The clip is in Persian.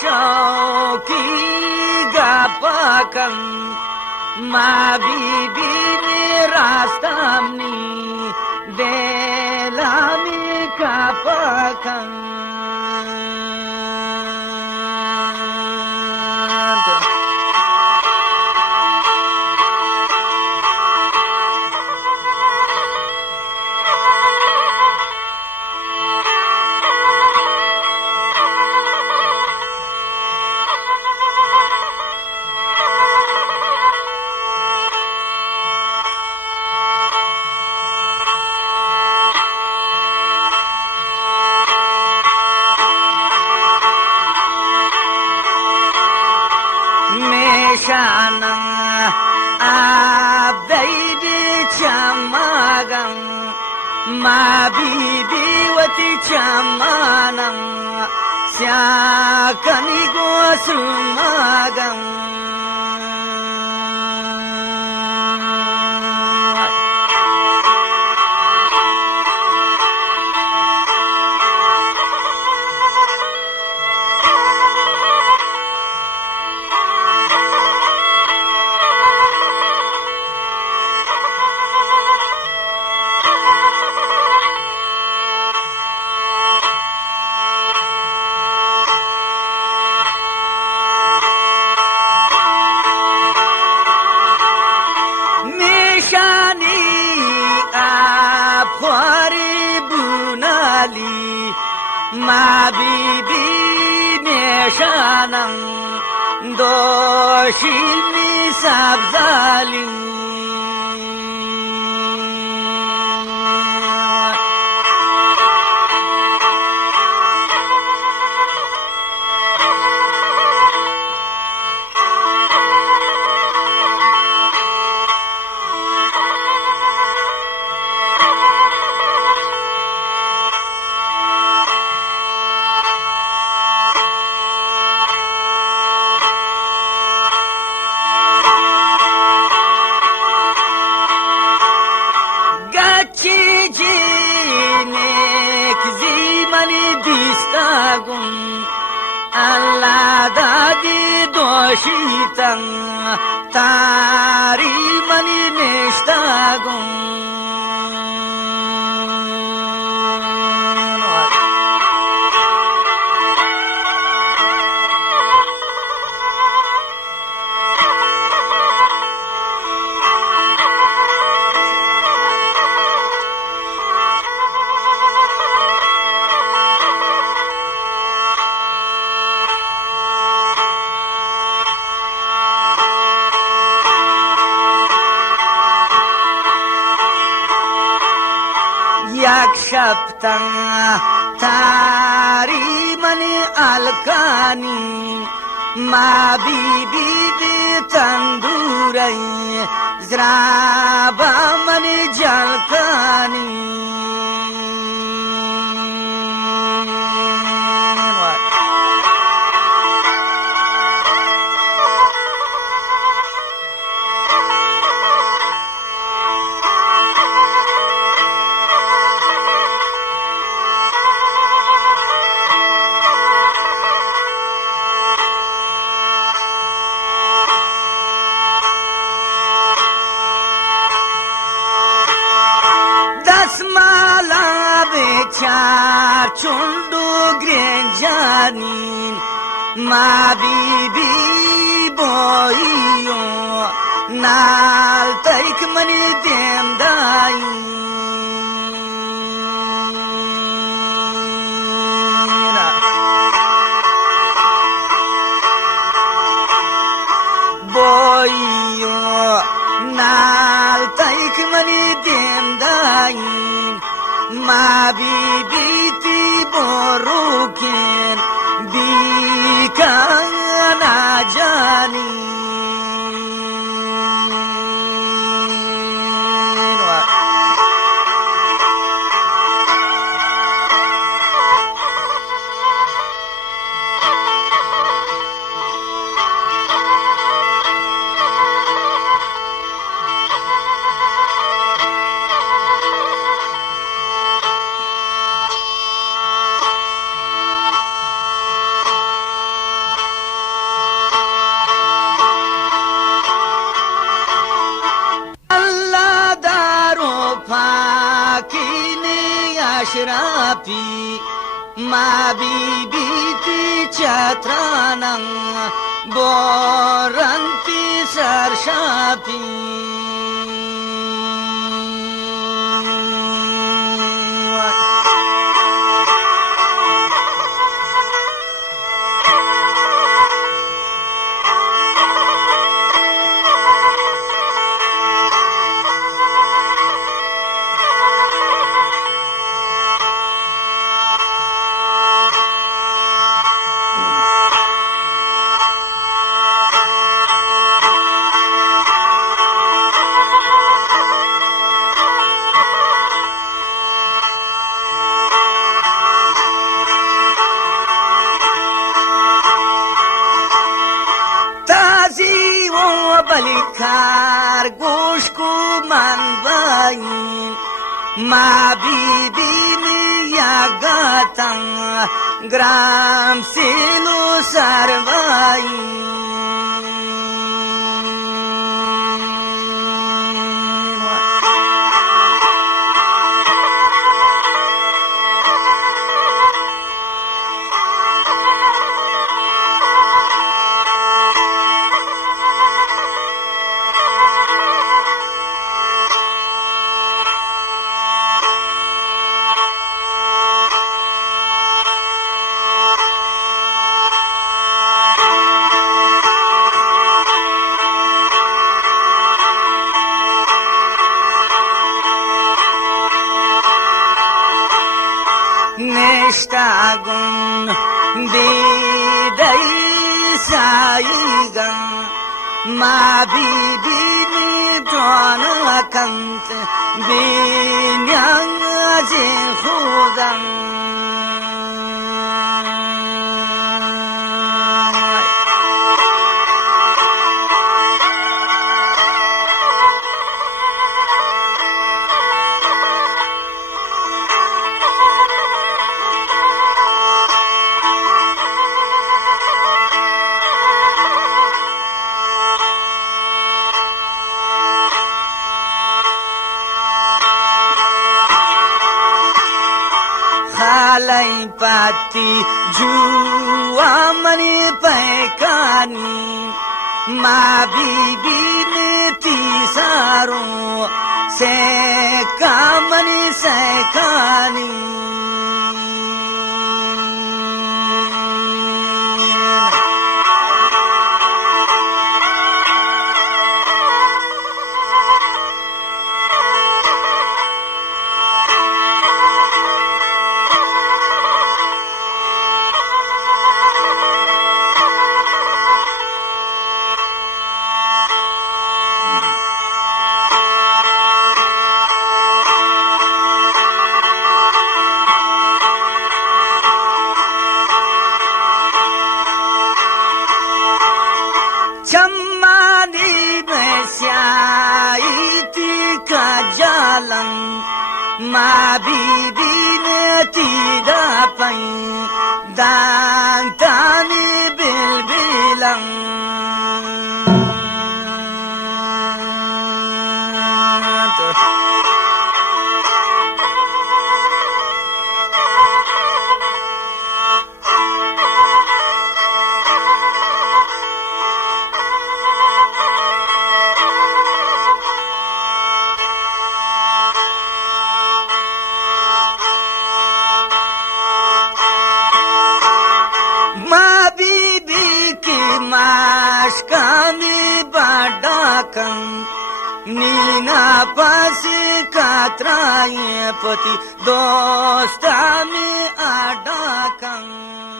शौकी gapakan ma bibi ni rastamni delami kapakan Shanang abdaidi chamagang mabibi wati chamanang syakani gosumagang ma bibi neshanang doshimi sabzali Allah dadi doshitang tari mani nishtagun yakshaptang tari mani alkani ma bibi tandurai zraba mani jalkani char chundu grenjanin ma bibi boyo nal taik mani dendai boyo nal taik mani dendai ma bibi ti boruken bikana jani اشرافي ما بیبیتی چترانم بارانتی سرشافی بلیکار گوش کو من باین ما بیبی می یاگاتن گرام سیلو سرواین نشتاگون دیدی سایگان ما بیبی می جانا کنت بینیان از خودم खालाई पाती जुआ मनी पैकानी माँ बीबी ने तीसारों से कामनी से कानी ما بیبی نتی دا پای دان تانی بلبلم नीना पासी कातराए पति दोस्ता में आडा कंग